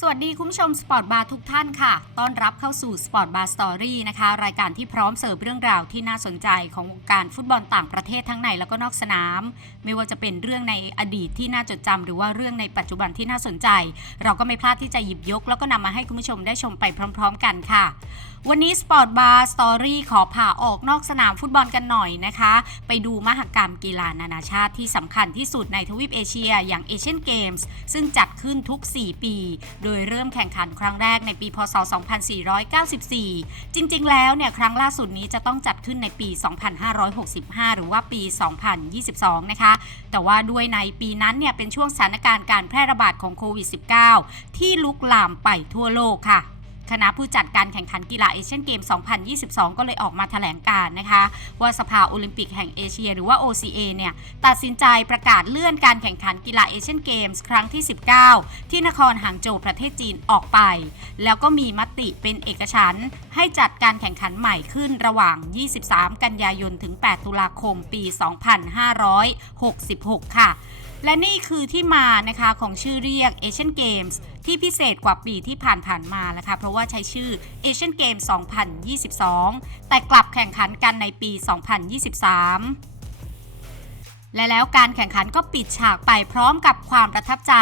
สวัสดีคุณผู้ชมสปอร์ตบาร์ทุกท่านค่ะ ต้อนรับเข้าสู่สปอร์ตบาร์สตอรี่นะคะ รายการที่พร้อมเสิร์ฟเรื่องราวที่น่าสนใจของวงการฟุตบอลต่างประเทศทั้งในแล้วก็นอกสนาม ไม่ว่าจะเป็นเรื่องในอดีตที่น่าจดจำหรือว่าเรื่องในปัจจุบันที่น่าสนใจ เราก็ไม่พลาดที่จะหยิบยก แล้วก็นำมาให้คุณผู้ชมได้ชมไปพร้อม ๆ กันค่ะวันนี้ Sport Bar Story ขอผ่าออกนอกสนามฟุตบอลกันหน่อยนะคะ ไปดูมหกรรมกีฬานานาชาติที่สำคัญที่สุดในทวีปเอเชียอย่างเอเชียนเกมส์ซึ่งจัดขึ้นทุก 4 ปีโดยเริ่มแข่งขันครั้งแรกในปี พศ 2494 จริง ๆ แล้วเนี่ยครั้งล่าสุดนี้จะต้องจัดขึ้นในปี 2565 หรือว่าปี 2022 นะคะ แต่ว่าด้วยในปีนั้นเนี่ยเป็นช่วงสถานการณ์การแพร่ระบาดของโควิด -19 ที่ลุกลามไปทั่วโลกค่ะ คณะผู้จัดการแข่งขันกีฬาเอเชียนเกม 2022 ก็เลยออกมาแถลงการนะคะ ว่าสภาโอลิมปิกแห่งเอเชีย หรือว่า OCA เนี่ยตัดสินใจประกาศเลื่อนการแข่งขันกีฬาเอเชียนเกมส์ครั้งที่ 19 ที่นครหางโจวประเทศจีนออกไป แล้วก็มีมติเป็นเอกฉันท์ให้จัดการแข่งขันใหม่ขึ้นระหว่าง 23 กันยายนถึง 8 ตุลาคม ปี 2566 ค่ะ และนี่คือที่มานะคะของชื่อเรียก Asian Games ที่พิเศษกว่าปีที่ผ่านๆมาแล้วค่ะเพราะว่าใช้ชื่อ Asian Games 2022 แต่กลับแข่งขันกันในปี 2023และแล้วการแข่งขันก็ปิดฉากไปพร้อมกับความประทับใจ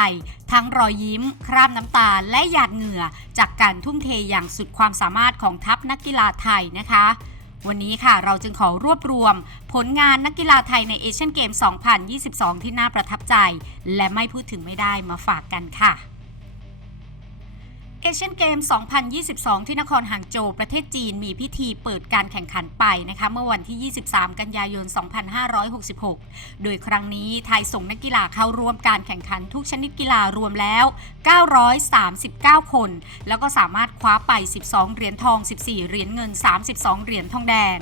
ทั้งรอยยิ้ม คราบน้ำตาและหยาดเหงื่อ จากการทุ่มเทอย่างสุดความสามารถของทัพนักกีฬาไทยนะคะ วันนี้ค่ะเราจึงขอรวบรวม ผลงานนักกีฬาไทยในเอเชียนเกม 2022 ที่น่าประทับใจ และไม่พูดถึงไม่ได้มาฝากกันค่ะ เอเชียนเกม 2022 ที่นครหางโจวประเทศจีนมีพิธีเปิดการแข่งขันไปนะคะเมื่อวันที่ 23 กันยายน 2566 โดยครั้งนี้ไทยส่งนักกีฬาเข้าร่วมการแข่งขันทุกชนิดกีฬารวมแล้ว 939 คน แล้วก็สามารถคว้าไป 12 เหรียญทอง 14 เหรียญเงิน 32 เหรียญทองแดง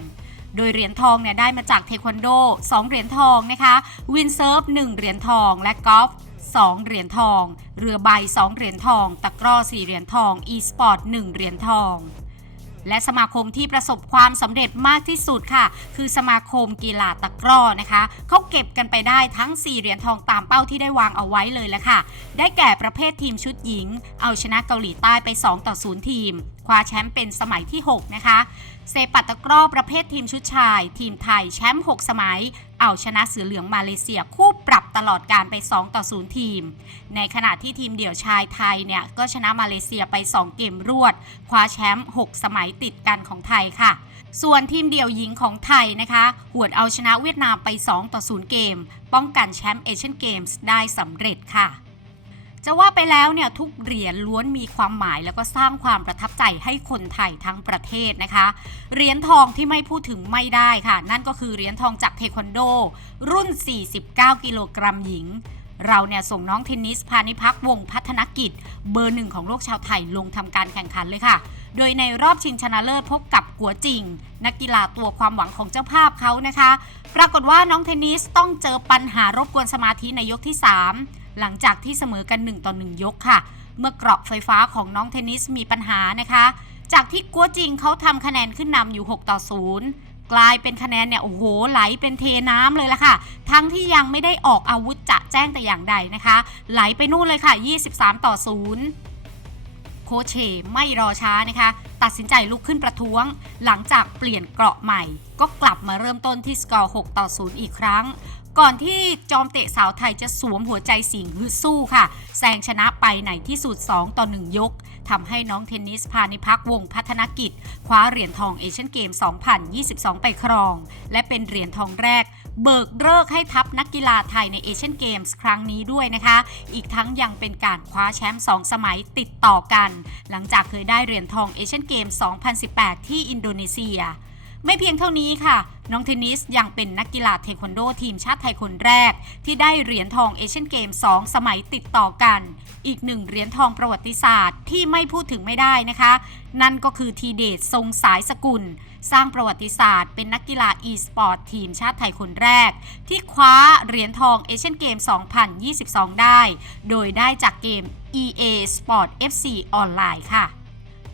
โดยเหรียญทองเนี่ยได้มาจากเทควันโด 2 เหรียญทองนะคะ วินเซิร์ฟ 1 เหรียญทอง และกอล์ฟ 2 เหรียญทอง เรือใบ 2 เหรียญทอง ตะกร้อ 4 เหรียญทอง e สปอร์ต 1 เหรียญทอง และสมาคมที่ประสบความสำเร็จมากที่สุดค่ะ คือสมาคมกีฬาตะกร้อนะคะ เขาเก็บกันไปได้ทั้ง 4 เหรียญทองตามเป้าที่ได้วางเอาไว้เลยแหละค่ะ ได้แก่ประเภททีมชุดหญิง เอาชนะเกาหลีใต้ไป 2 ต่อ 0 ทีมคว้าแชมป์เป็นสมัยที่ 6 นะคะ เซปัตตะกร้อประเภททีมชุดชาย ทีมไทยแชมป์ 6 สมัย เอาชนะเสือเหลืองมาเลเซียคู่ปรับตลอดการไป 2 ต่อ 0 ทีม ในขณะที่ทีมเดี่ยวชายไทยเนี่ย ก็ชนะมาเลเซียไป 2 เกมรวด คว้าแชมป์ 6 สมัยติดกันของไทยค่ะส่วนทีมเดี่ยวหญิงของไทยนะคะหวดเอาชนะเวียดนามไป 2 ต่อ 0 เกม ป้องกันแชมป์เอเชียนเกมส์ได้สำเร็จค่ะ จะว่าไปแล้วเนี่ยทุกเหรียญล้วนมีความหมายแล้วก็สร้างความประทับใจให้คนไทยทั้งประเทศนะคะ เหรียญทองที่ไม่พูดถึงไม่ได้ค่ะ นั่นก็คือเหรียญทองจากเทควันโด รุ่น 49 กิโลกรัมหญิง เราเนี่ยส่งน้องเทนนิสพานิพักวงพัฒนกิจ เบอร์หนึ่งของโลกชาวไทยลงทำการแข่งขันเลยค่ะ โดยในรอบชิงชนะเลิศพบกับกัวจิง นักกีฬาตัวความหวังของเจ้าภาพเขานะคะ ปรากฏว่าน้องเทนนิสต้องเจอปัญหารบกวนสมาธิในยกที่ 3 หลังจากที่เสมอกัน 1 ต่อ 1 ยกค่ะ เมื่อเกราะไฟฟ้าของน้องเทนนิสมีปัญหานะคะ จากที่กัวจริงเขาทำคะแนนขึ้นนำอยู่ 6 ต่อ 0 กลายเป็นคะแนนเนี่ยโอ้โหไหลเป็นเทน้ำเลยละค่ะ ทั้งที่ยังไม่ได้ออกอาวุธจะแจ้งแต่อย่างใดนะคะ ไหลไปนู่นเลยค่ะ 23 ต่อ0โคชเชไม่รอช้านะคะ ตัดสินใจลุกขึ้นประท้วง หลังจากเปลี่ยนเกราะใหม่ ก็กลับมาเริ่มต้นที่สกอร์ 6 ต่อ 0 อีกครั้ง ก่อนที่จอมเตะสาวไทยจะสวมหัวใจสิงฮึดสู้ค่ะแซงชนะไปในที่สุด 2 ต่อ 1 ยกทำให้น้องเทนนิสพานิพักวงพัฒนกิจ คว้าเหรียญทองเอเชียนเกม 2022 ไปครอง และเป็นเหรียญทองแรก เบิกเลิกให้ทัพนักกีฬาไทยในเอเชียนเกมส์ครั้งนี้ด้วยนะคะ อีกทั้งยังเป็นการคว้าแชมป์2สมัยติดต่อกัน หลังจากเคยได้เหรียญทองเอเชียนเกม 2018 ที่อินโดนีเซีย ไม่เพียงเท่านี้ค่ะ น้องเทนนิสยังเป็นนักกีฬาเทควันโดทีมชาติไทยคนแรก ที่ได้เหรียญทองเอเชียนเกม 2 สมัยติดต่อกัน อีกหนึ่งเหรียญทองประวัติศาสตร์ที่ไม่พูดถึงไม่ได้นะคะ นั่นก็คือทีเดชทรงสายสกุล สร้างประวัติศาสตร์ เป็นนักกีฬา e-sport ทีมชาติไทยคนแรก ที่คว้าเหรียญทองเอเชียนเกม 2022 ได้ โดยได้จากเกม EA Sport FC ออนไลน์ค่ะ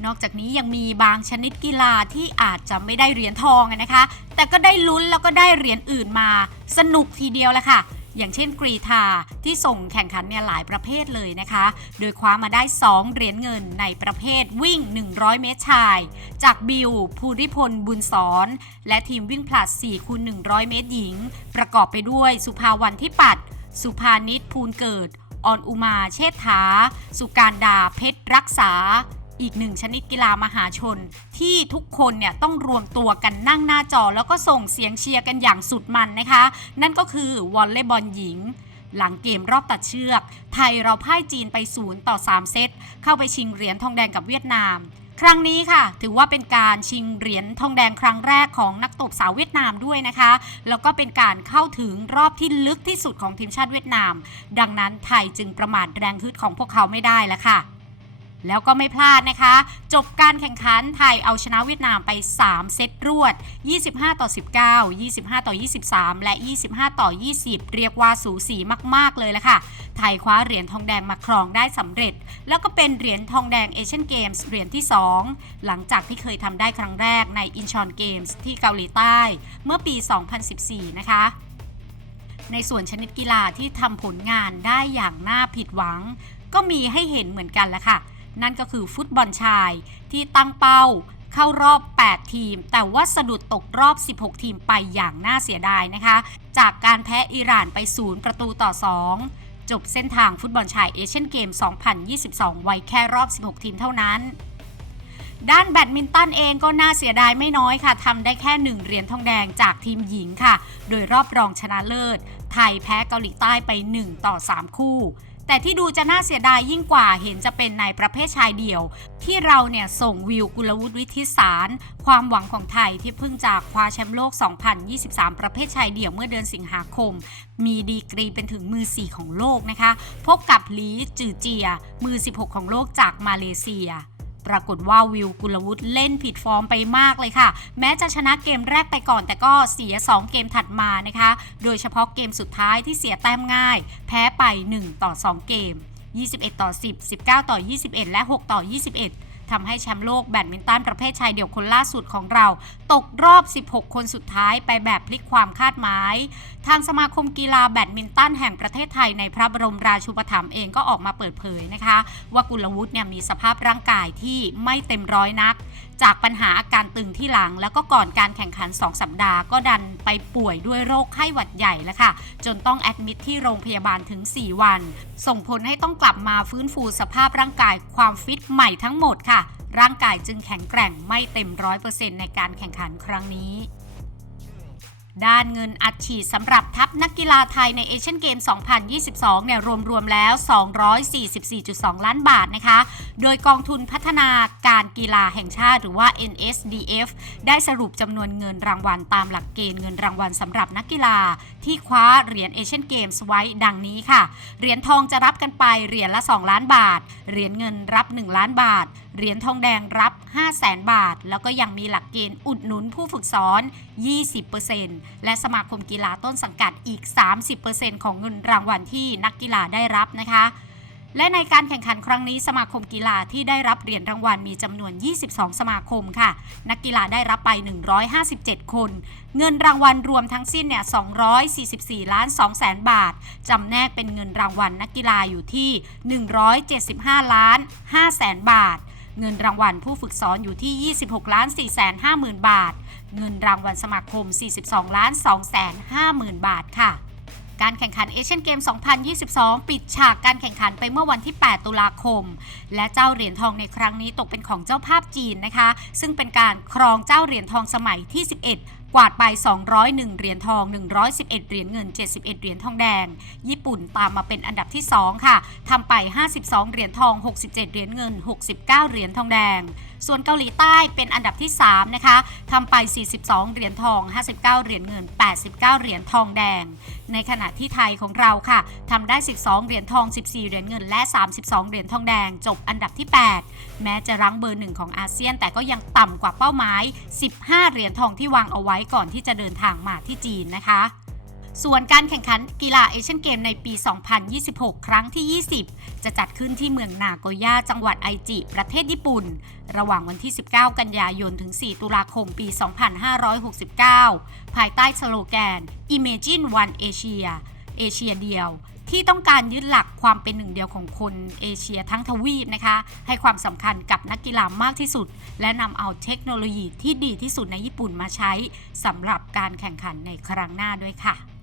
นอกจากนี้ยังมีบางชนิดกีฬาที่อาจจะไม่ได้เหรียญทองนะคะ แต่ก็ได้ลุ้นแล้วก็ได้เหรียญอื่นมา สนุกทีเดียวแหละค่ะ อย่างเช่นกรีธาที่ส่งแข่งขันเนี่ยหลายประเภทเลยนะคะ โดยคว้ามาได้ 2 เหรียญเงินในประเภทวิ่ง 100 เมตรชาย จากบิวภูริพลบุญสอนและทีมวิ่งผลัด4คูณ100 เมตรหญิง ประกอบไปด้วยสุภาวันที่ปัด สุภานิชภูลเกิดออนอุมาเชษฐา สุการดาเพชรรักษา อีกหนึ่งชนิดกีฬามหาชน ที่ทุกคนเนี่ยต้องรวมตัวกันนั่งหน้าจอ แล้วก็ส่งเสียงเชียร์กันอย่างสุดมันนะคะ นั่นก็คือวอลเลย์บอลหญิง หลังเกมรอบตัดเชือก ไทยเราพ่ายจีนไป0ต่อ3เซตเข้าไปชิงเหรียญทองแดงกับเวียดนามครั้งนี้ค่ะ ถือว่าเป็นการชิงเหรียญทองแดงครั้งแรกของนักตบสาวเวียดนามด้วยนะคะ แล้วก็เป็นการเข้าถึงรอบที่ลึกที่สุดของทีมชาติเวียดนาม ดังนั้นไทยจึงประมาทแรงฮึดของพวกเขาไม่ได้แล้วค่ะ แล้วก็ไม่พลาดนะคะ จบการแข่งขันไทยเอาชนะเวียดนามไป 3 เซตรวด 25 ต่อ 19 25 ต่อ 23 และ 25 ต่อ 20 เรียกว่าสูสีมาก ๆ เลยละค่ะ ไทยคว้าเหรียญทองแดงมาครองได้สำเร็จ แล้วก็เป็นเหรียญทองแดงเอเชียนเกมส์เหรียญที่ 2 หลังจากที่เคยทำได้ครั้งแรกในอินชอนเกมส์ที่เกาหลีใต้ เมื่อปี 2014 นะคะในส่วนชนิดกีฬาที่ทำผลงานได้อย่างน่าผิดหวัง ก็มีให้เห็นเหมือนกันแหละค่ะ นั่นก็คือฟุตบอลชายที่ตั้งเป้าเข้ารอบ 8 ทีม แต่ว่าสะดุดตกรอบ 16 ทีมไปอย่างน่าเสียดายนะคะ จากการแพ้อิหร่านไป 0 ประตูต่อ 2 จบเส้นทางฟุตบอลชายเอเชียนเกม 2022 ไว้แค่รอบ 16 ทีมเท่านั้น ด้านแบดมินตันเองก็น่าเสียดายไม่น้อยค่ะทำได้แค่ 1 เหรียญทองแดงจากทีมหญิงค่ะ โดยรอบรองชนะเลิศ ไทยแพ้เกาหลีใต้ไป 1 ต่อ 3 คู่ แต่ที่ดูจะน่าเสียดายยิ่งกว่าเห็นจะเป็นในประเภทชายเดี่ยว ที่เราเนี่ยส่งวิวกุลวุฒิวิทิสาร ความหวังของไทยที่เพิ่งจากคว้าแชมป์โลก 2023 ประเภทชายเดี่ยวเมื่อเดือนสิงหาคม มีดีกรีเป็นถึงมือ 4 ของโลกนะคะ พบกับลีจือเจีย มือ 16 ของโลกจากมาเลเซีย ปรากฏว่าวิวกุลวุฒิเล่นผิดฟอร์มไปมากเลยค่ะ แม้จะชนะเกมแรกไปก่อน แต่ก็เสีย 2 เกมถัดมานะคะ โดยเฉพาะเกมสุดท้ายที่เสียแต้มง่าย แพ้ไป 1 ต่อ 2 เกม 21 ต่อ 10 19 ต่อ 21 และ 6 ต่อ 21 ทำให้แชมป์โลกแบดมินตันประเภทชายเดี่ยวคนล่าสุดของเรา ตกรอบ 16 คนสุดท้ายไปแบบพลิกความคาดหมาย ทางสมาคมกีฬาแบดมินตันแห่งประเทศไทยในพระบรมราชูปถัมภ์เองก็ออกมาเปิดเผยนะคะ ว่ากุลวุฒิเนี่ยมีสภาพร่างกายที่ไม่เต็มร้อยนัก จากปัญหาอาการตึงที่หลัง แล้วก็ก่อนการแข่งขัน 2 สัปดาห์ก็ดันไปป่วยด้วยโรคไข้หวัดใหญ่แล้วค่ะ จนต้องแอดมิดที่โรงพยาบาลถึง 4 วัน ส่งผลให้ต้องกลับมาฟื้นฟูสภาพร่างกายความฟิตใหม่ทั้งหมดค่ะร่างกายจึงแข็งแกร่งไม่เต็มร้อยเปอร์เซ็นต์ในการแข่งขันครั้งนี้ ด้านเงินอัดฉีดสำหรับทัพนักกีฬาไทยในเอเชียนเกม 2022 เนี่ยรวมๆแล้ว 244.2 ล้านบาทนะคะ โดยกองทุนพัฒนาการกีฬาแห่งชาติหรือว่า NSDF ได้สรุปจำนวนเงินรางวัลตามหลักเกณฑ์เงินรางวัลสำหรับนักกีฬาที่คว้าเหรียญเอเชียนเกมส์ไว้ดังนี้ค่ะ เหรียญทองจะรับกันไปเหรียญละ 2 ล้านบาท เหรียญเงินรับ 1 ล้านบาท เหรียญทองแดงรับ 5 0 0แสนบาท แล้วก็ยังมีหลักเกณฑ์อุดหนุนผู้ฝึกสอน 20%และสมาคมกีฬาต้นสังกัดอีก 30%ของเงินรางวัลที่นักกีฬาได้รับนะคะและในการแข่งขันครั้งนี้สมาคมกีฬาที่ได้รับเหรียญรางวัลมีจำนวน 22 สมาคมค่ะ นักกีฬาได้รับไป 157 คน เงินรางวัลรวมทั้งสิ้นเนี่ย 244 ล้าน2แสนบาท จำแนกเป็นเงินรางวัลนักกีฬาอยู่ที่ 175 ล้าน5แสนบาท เงินรางวัลผู้ฝึกสอนอยู่ที่ 26ล้าน4 5 0 0 0 บาท เงินรางวัลสมาคม 42ล้าน2 5 0 0 0 บาทค่ะ การแข่งขันเอเชียนเกม 2022 ปิดฉากการแข่งขันไปเมื่อวันที่ 8 ตุลาคม และเจ้าเหรียญทองในครั้งนี้ตกเป็นของเจ้าภาพจีนนะคะ ซึ่งเป็นการครองเจ้าเหรียญทองสมัยที่ 11 วาดไป 201 เหรียญทอง 111 เหรียญเงิน 71 เหรียญทองแดง ญี่ปุ่นตามมาเป็นอันดับที่ 2 ค่ะทำไป 52 เหรียญทอง 67 เหรียญเงิน 69 เหรียญทองแดง ส่วนเกาหลีใต้เป็นอันดับที่ 3 นะคะทำไป 42 เหรียญทอง 59 เหรียญเงิน 89 เหรียญทองแดง ในขณะที่ไทยของเราค่ะทำได้ 12 เหรียญทอง 14 เหรียญเงิน และ 32 เหรียญทองแดง จบอันดับที่ 8 แม้จะรั้งเบอร์หนึ่งของอาเซียน แต่ก็ยังต่ำกว่าเป้าหมาย 15 เหรียญทองที่วางเอาไว้ก่อนที่จะเดินทางมาที่จีนนะคะ ส่วนการแข่งขันกีฬาเอเชียนเกมในปี 2026 ครั้งที่ 20 จะจัดขึ้นที่เมืองนาโกย่าจังหวัดไอจิ ประเทศญี่ปุ่น ระหว่างวันที่ 19 กันยายนถึง 4 ตุลาคมปี 2569 ภายใต้สโลแกน Imagine One Asia เอเชียเดียว ที่ต้องการยึดหลักความเป็นหนึ่งเดียวของคนเอเชียทั้งทวีปนะคะ ให้ความสำคัญกับนักกีฬามากที่สุด และนำเอาเทคโนโลยีที่ดีที่สุดในญี่ปุ่นมาใช้สำหรับการแข่งขันในครั้งหน้าด้วยค่ะ